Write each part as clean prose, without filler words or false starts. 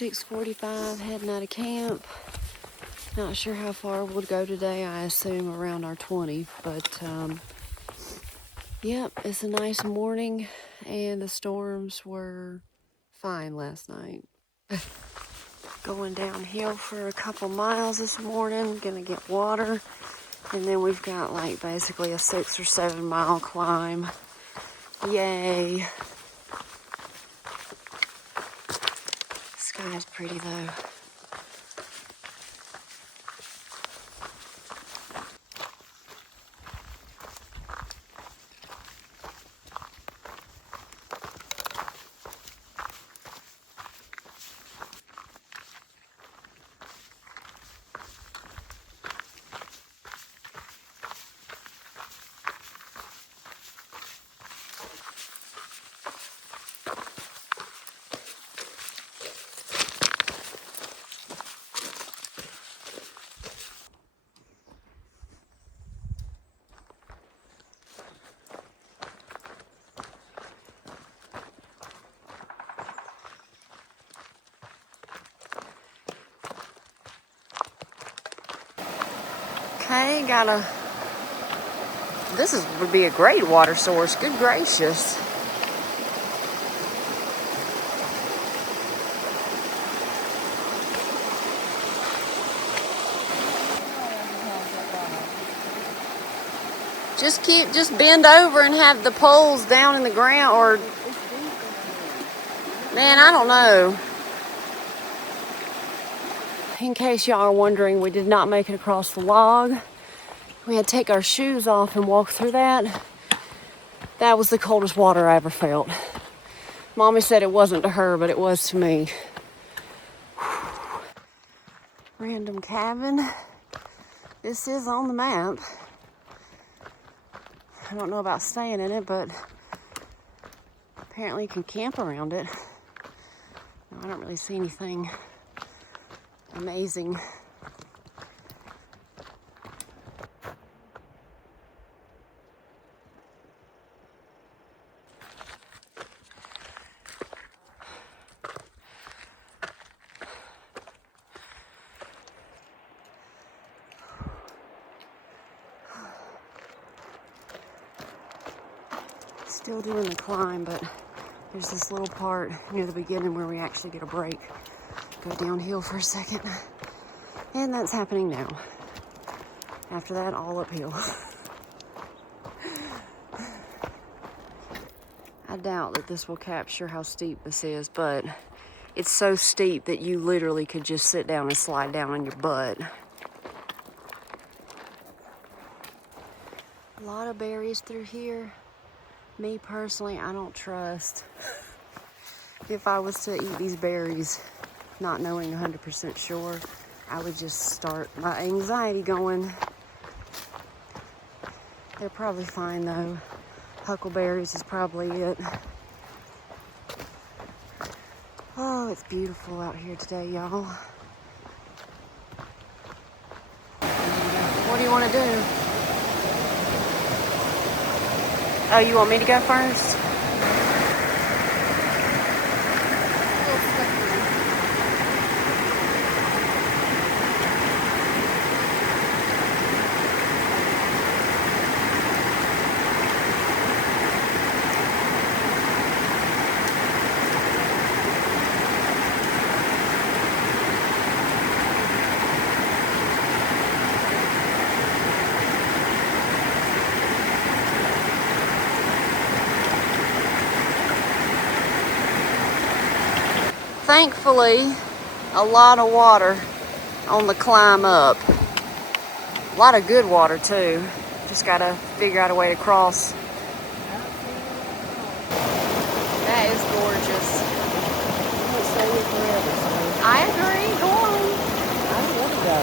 6:45, heading out of camp. Not sure how far we'll go today. I assume around our 20, but yep, it's a nice morning, and the storms were fine last night. Going downhill for a couple miles this morning, gonna get water, and then we've got like basically a 6 or 7 mile climb. Yay. Sky's pretty though. Okay, would be a great water source. Good gracious. Just bend over and have the poles down in the ground, or man, I don't know. In case y'all are wondering, we did not make it across the log. We had to take our shoes off and walk through that. That was the coldest water I ever felt. Mommy said it wasn't to her, but it was to me. Whew. Random cabin. This is on the map. I don't know about staying in it, but apparently you can camp around it. I don't really see anything amazing. Still doing the climb, but there's this little part near the beginning where we actually get a break. Go downhill for a second. And that's happening now. After that, all uphill. I doubt that this will capture how steep this is, but it's so steep that you literally could just sit down and slide down on your butt. A lot of berries through here. Me personally, I don't trust if I was to eat these berries, not knowing 100% sure, I would just start my anxiety going. They're probably fine though. Huckleberries is probably it. Oh, it's beautiful out here today, y'all. What do you want to do? Oh, you want me to go first? Thankfully, a lot of water on the climb up. A lot of good water too. Just gotta figure out a way to cross. That is gorgeous. I agree, go on. I don't want to go.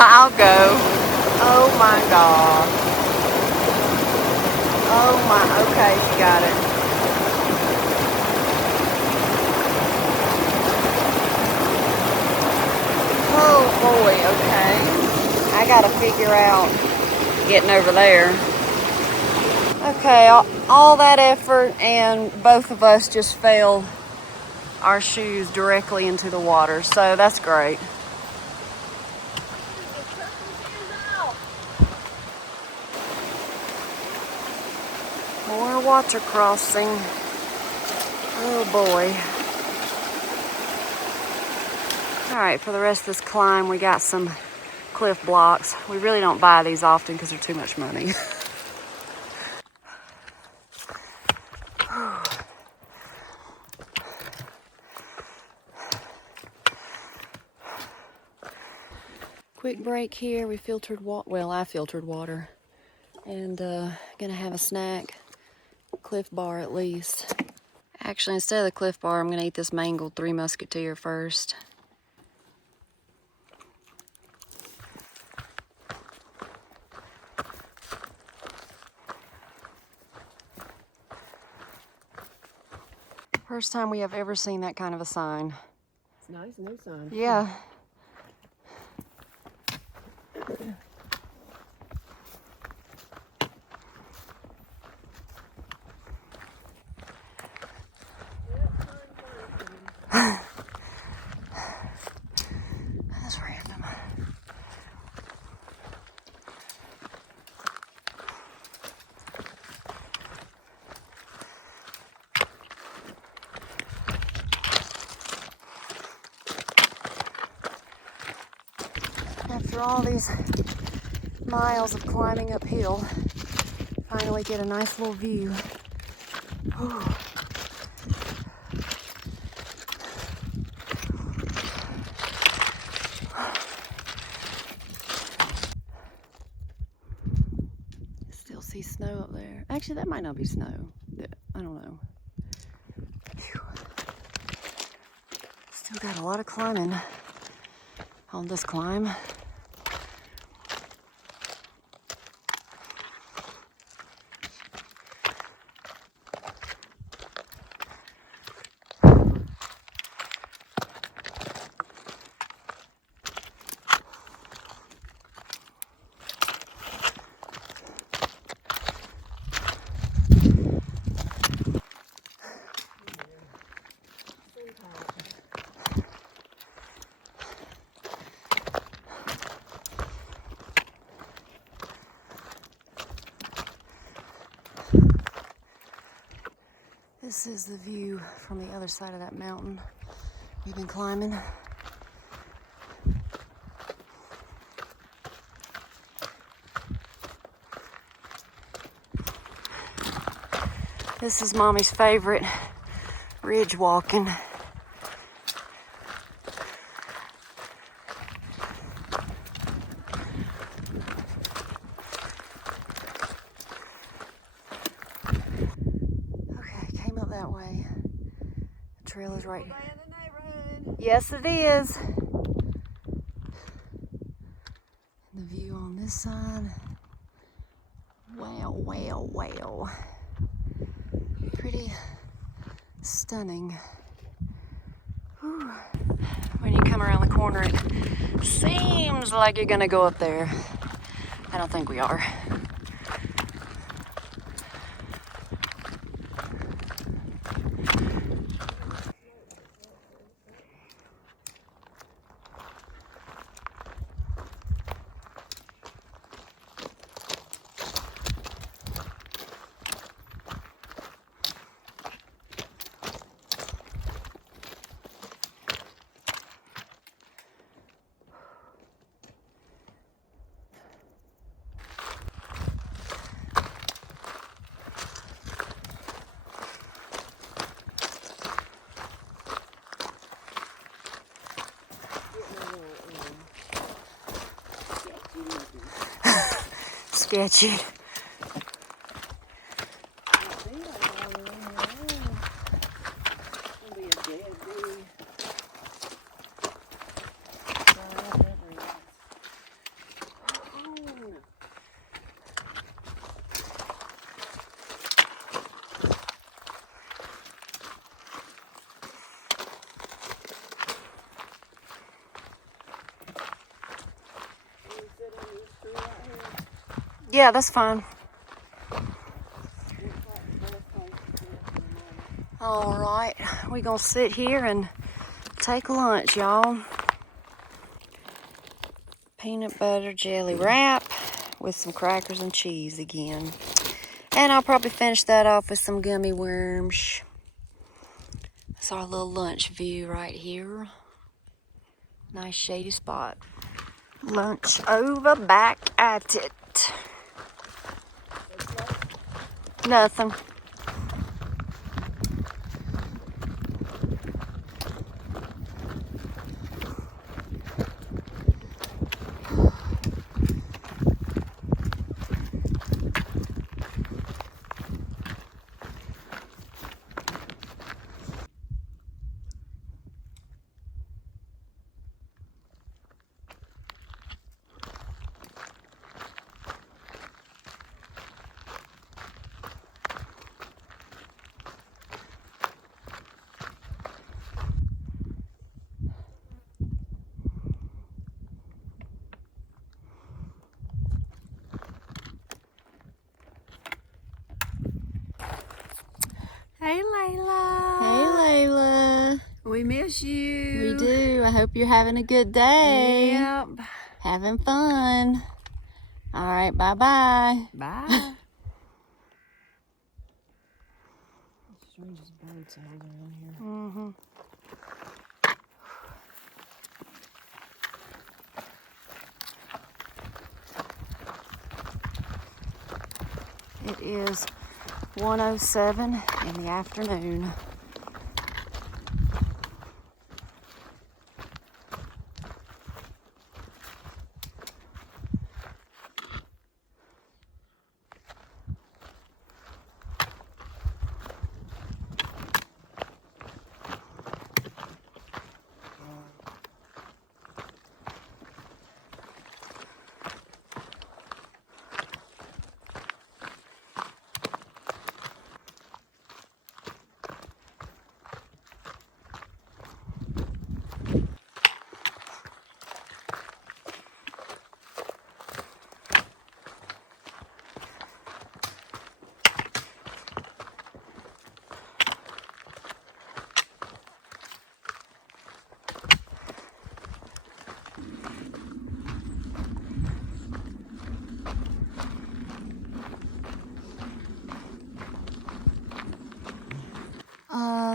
I'll go. Oh my God. Oh my, okay, you got it. Oh boy, okay. I gotta figure out getting over there. Okay, all that effort and both of us just fell our shoes directly into the water, so that's great. More water crossing. Oh boy. All right, for the rest of this climb, we got some cliff blocks. We really don't buy these often because they're too much money. Quick break here. We filtered water. Well, I filtered water. And gonna have a snack. Cliff Bar at least. Actually, instead of the Cliff Bar, I'm gonna eat this mangled Three Musketeer first. First time we have ever seen that kind of a sign. It's nice, new sign. Yeah. That's random. After all these miles of climbing uphill, finally get a nice little view. Whew. Still see snow up there. Actually, that might not be snow. I don't know. Whew. Still got a lot of climbing on this climb. This is the view from the other side of that mountain we've been climbing. This is Mommy's favorite, ridge walking. Okay, came up that way. The trail is right. Yes, it is. And the view on this side. Wow, wow, wow. Pretty stunning. Whew. When you come around the corner, it seems like you're gonna go up there. I don't think we are. Sketchy. Yeah, that's fine. All right, we gonna sit here and take lunch, y'all. Peanut butter jelly wrap with some crackers and cheese again. And I'll probably finish that off with some gummy worms. That's our little lunch view right here. Nice shady spot. Lunch over, back at it. Nothing. Hey, Layla. Hey, Layla. We miss you. We do. I hope you're having a good day. Yep. Having fun. All right, bye-bye. Bye. Strangest bird sounds around here. Mm-hmm. It is 1:07 in the afternoon.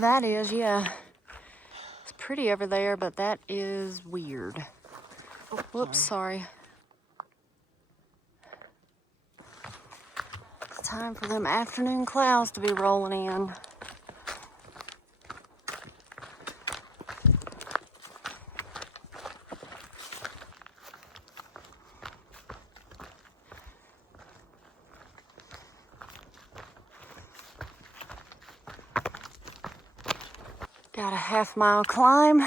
That is, yeah. It's pretty over there, but that is weird. Oh, Whoops, sorry. It's time for them afternoon clouds to be rolling in. Got a half-mile climb.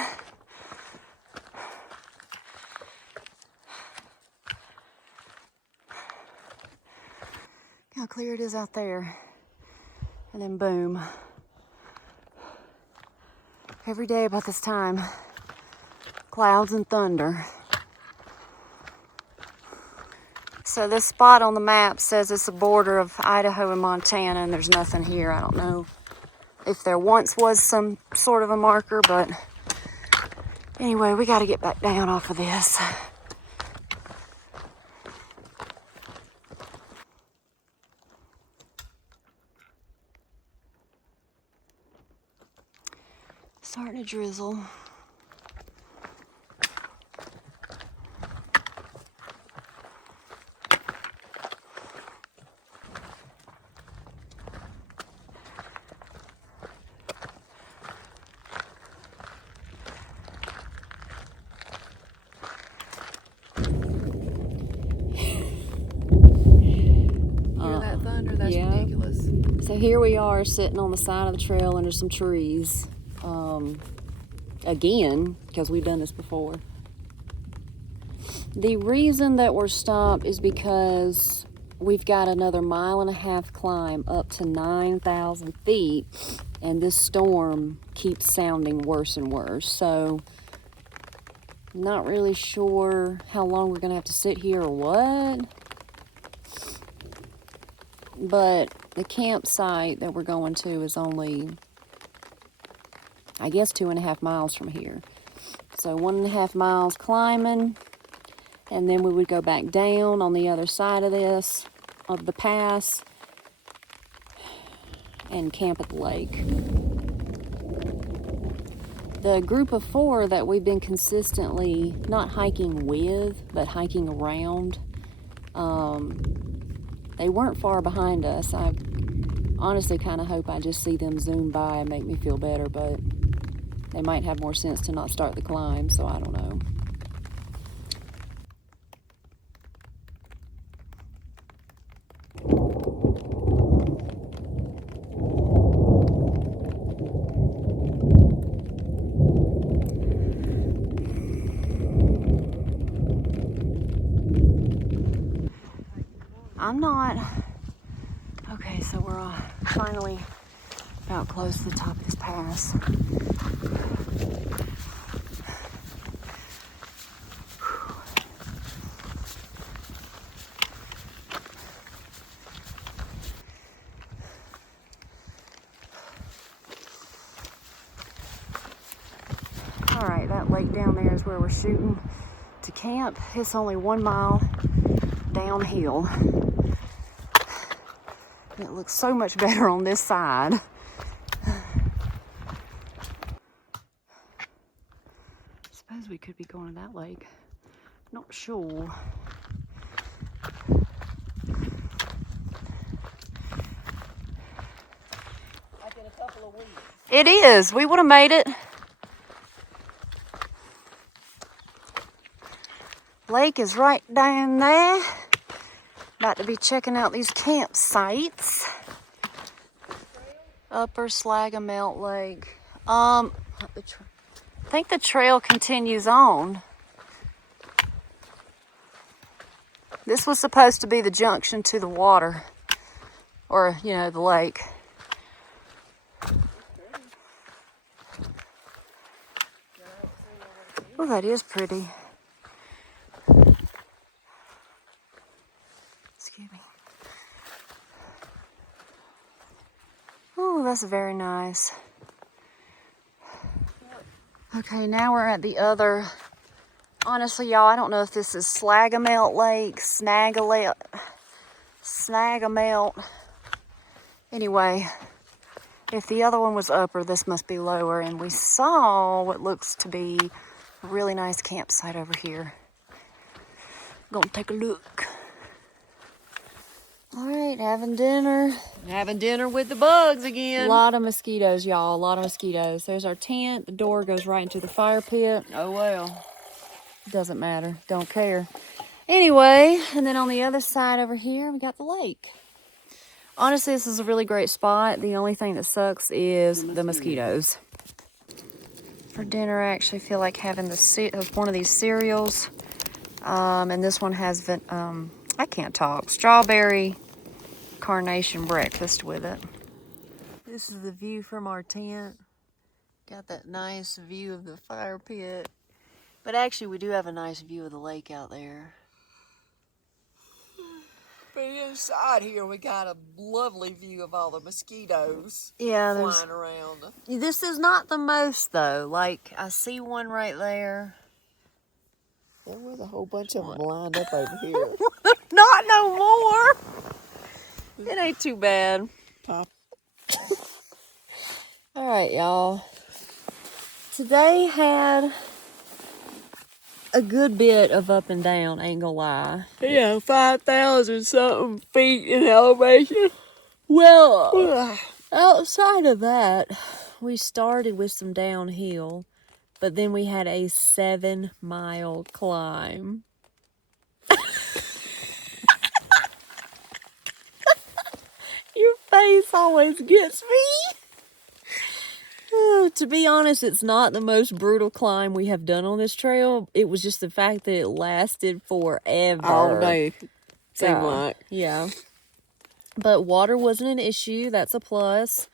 How clear it is out there. And then boom. Every day about this time, clouds and thunder. So this spot on the map says it's the border of Idaho and Montana, and there's nothing here. I don't know if there once was some sort of a marker, but anyway, we got to get back down off of this. Starting to drizzle. Hear that thunder? That's yeah. ridiculous. So here we are sitting on the side of the trail under some trees. Again, because we've done this before. The reason that we're stopped is because we've got another 1.5 mile climb up to 9,000 feet, and this storm keeps sounding worse and worse. So, not really sure how long we're gonna have to sit here or what. But the campsite that we're going to is only I guess 2.5 miles from here. So 1.5 miles climbing, and then we would go back down on the other side of this, of the pass, and camp at the lake. The group of 4 that we've been consistently not hiking with, but hiking around, they weren't far behind us. I honestly kind of hope I just see them zoom by and make me feel better, but they might have more sense to not start the climb, so I don't know. I'm not. Okay, so we're finally about close to the top of this pass. All right, that lake down there is where we're shooting to camp. It's only 1 mile downhill. It looks so much better on this side. Suppose we could be going to that lake. Not sure. Like in a couple of weeks. It is. We would have made it. Lake is right down there. About to be checking out these campsites. Upper Slagamelt Lake. I think the trail continues on. This was supposed to be the junction to the water, or you know, the lake. Oh, that is pretty. Excuse me. Oh, that's very nice. Okay, now we're at the other. Honestly, y'all, I don't know if this is Slagamelt Lake, Snagamelt. Anyway, if the other one was upper, this must be lower. And we saw what looks to be a really nice campsite over here. Gonna take a look. All right, having dinner. Having dinner with the bugs again. A lot of mosquitoes, y'all. A lot of mosquitoes. There's our tent. The door goes right into the fire pit. Oh well. Doesn't matter. Don't care. Anyway, and then on the other side over here, we got the lake. Honestly, this is a really great spot. The only thing that sucks is the mosquitoes. For dinner, I actually feel like having one of these cereals. And this one has, I can't talk, strawberry carnation breakfast with it. This is the view from our tent. Got that nice view of the fire pit. But actually, we do have a nice view of the lake out there. But inside here, we got a lovely view of all the mosquitoes Yeah, flying around. This is not the most, though. Like, I see one right there. There was a whole bunch of them lined up over here. Not no more. It ain't too bad. Pop. All right, y'all. Today had a good bit of up and down, ain't gonna lie. Yeah, 5,000 something feet in elevation. Well, outside of that, we started with some downhill, but then we had a 7-mile climb. Your face always gets me. To be honest, it's not the most brutal climb we have done on this trail. It was just the fact that it lasted forever. All day, seemed like. Yeah. But water wasn't an issue. That's a plus.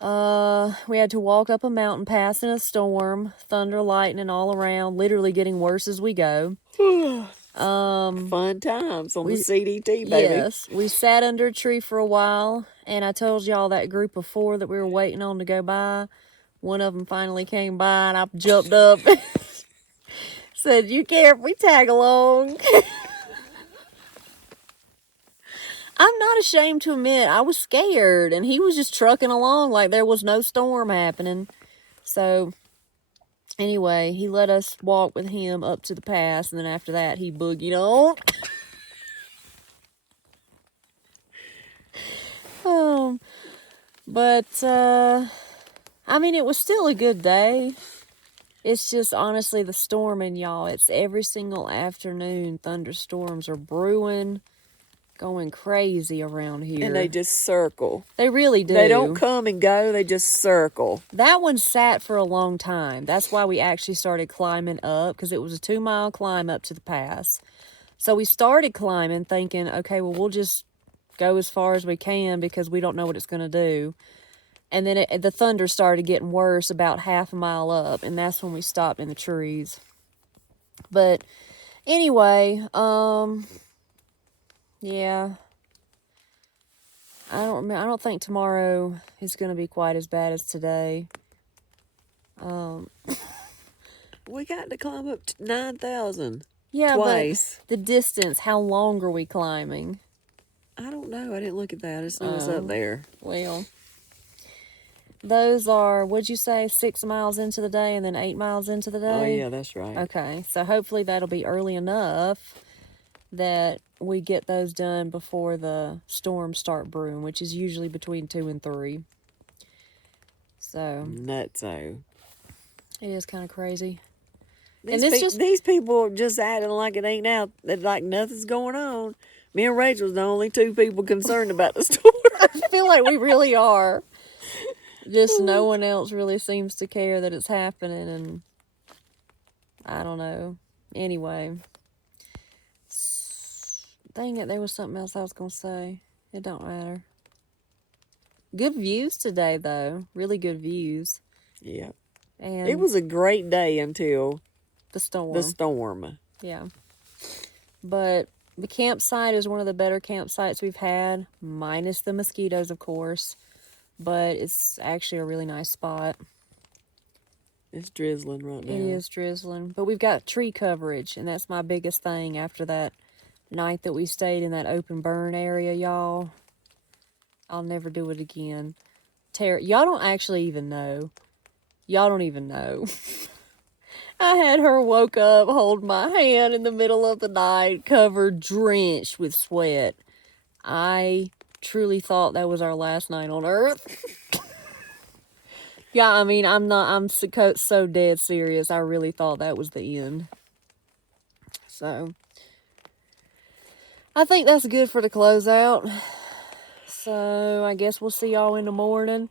We had to walk up a mountain pass in a storm, thunder, lightning all around, literally getting worse as we go. Fun times on the CDT, baby. Yes, we sat under a tree for a while, and I told y'all that group of 4 that we were waiting on to go by, One of them finally came by, and I jumped up. Said, "You care if we tag along?" I'm not ashamed to admit I was scared, and he was just trucking along like there was no storm happening. So, anyway, he let us walk with him up to the pass, and then after that, he boogied on. But, I mean, it was still a good day. It's just, honestly, the storming, y'all. It's every single afternoon. Thunderstorms are brewing, going crazy around here. And they just circle. They really do. They don't come and go. They just circle. That one sat for a long time. That's why we actually started climbing up, because it was a 2-mile climb up to the pass. So we started climbing thinking, okay, well, we'll just go as far as we can because we don't know what it's going to do. And then the thunder started getting worse about half a mile up, and that's when we stopped in the trees. But anyway, yeah. I don't think tomorrow is going to be quite as bad as today. We got to climb up to 9,000. Yeah, twice. But the distance, how long are we climbing? I don't know. I didn't look at that. I just know it's up there. Well, those are, what'd you say, 6 miles into the day and then 8 miles into the day? Oh, yeah, that's right. Okay, so hopefully that'll be early enough that we get those done before the storms start brewing, which is usually between 2 and 3. So. Nutso. It is kind of crazy. These people just acting like it ain't out, like nothing's going on. Me and Rachel's the only 2 people concerned about the storm. I feel like we really are. Just no one else really seems to care that it's happening, and I don't know. Anyway. Dang it, there was something else I was going to say. It don't matter. Good views today, though. Really good views. Yeah. And it was a great day until the storm. Yeah. But the campsite is one of the better campsites we've had, minus the mosquitoes, of course. But it's actually a really nice spot. It's drizzling right now. It is drizzling. But we've got tree coverage, and that's my biggest thing after that night that we stayed in that open burn area, y'all. I'll never do it again. Y'all don't actually even know. Y'all don't even know. I had her woke up, hold my hand in the middle of the night, covered, drenched with sweat. I truly thought that was our last night on Earth. Yeah, I mean, I'm so dead serious. I really thought that was the end. So, I think that's good for the closeout. So, I guess we'll see y'all in the morning.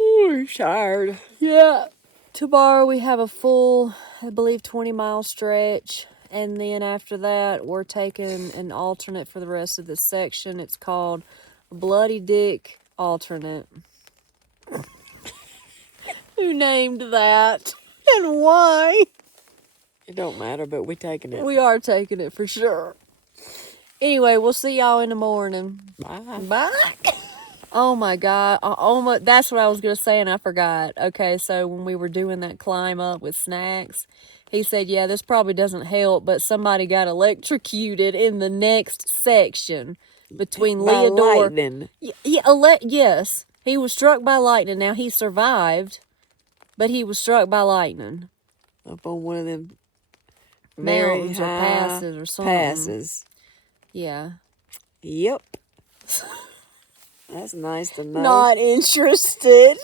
Ooh, I'm tired. Yeah. Tomorrow we have a full, I believe, 20-mile stretch. And then after that, we're taking an alternate for the rest of this section. It's called Bloody Dick Alternate. Who named that? And why? It don't matter, but we're taking it. We are taking it for sure. Anyway, we'll see y'all in the morning. Bye. Bye. Oh my God. That's what I was going to say and I forgot. Okay, so when we were doing that climb up with Snacks, he said, yeah, this probably doesn't help, but somebody got electrocuted in the next section between Leodore. Lightning. Yes, he was struck by lightning. Now, he survived, but he was struck by lightning. Up on one of them mountains or passes or something. Passes. Yeah. Yep. That's nice to know. Not interested.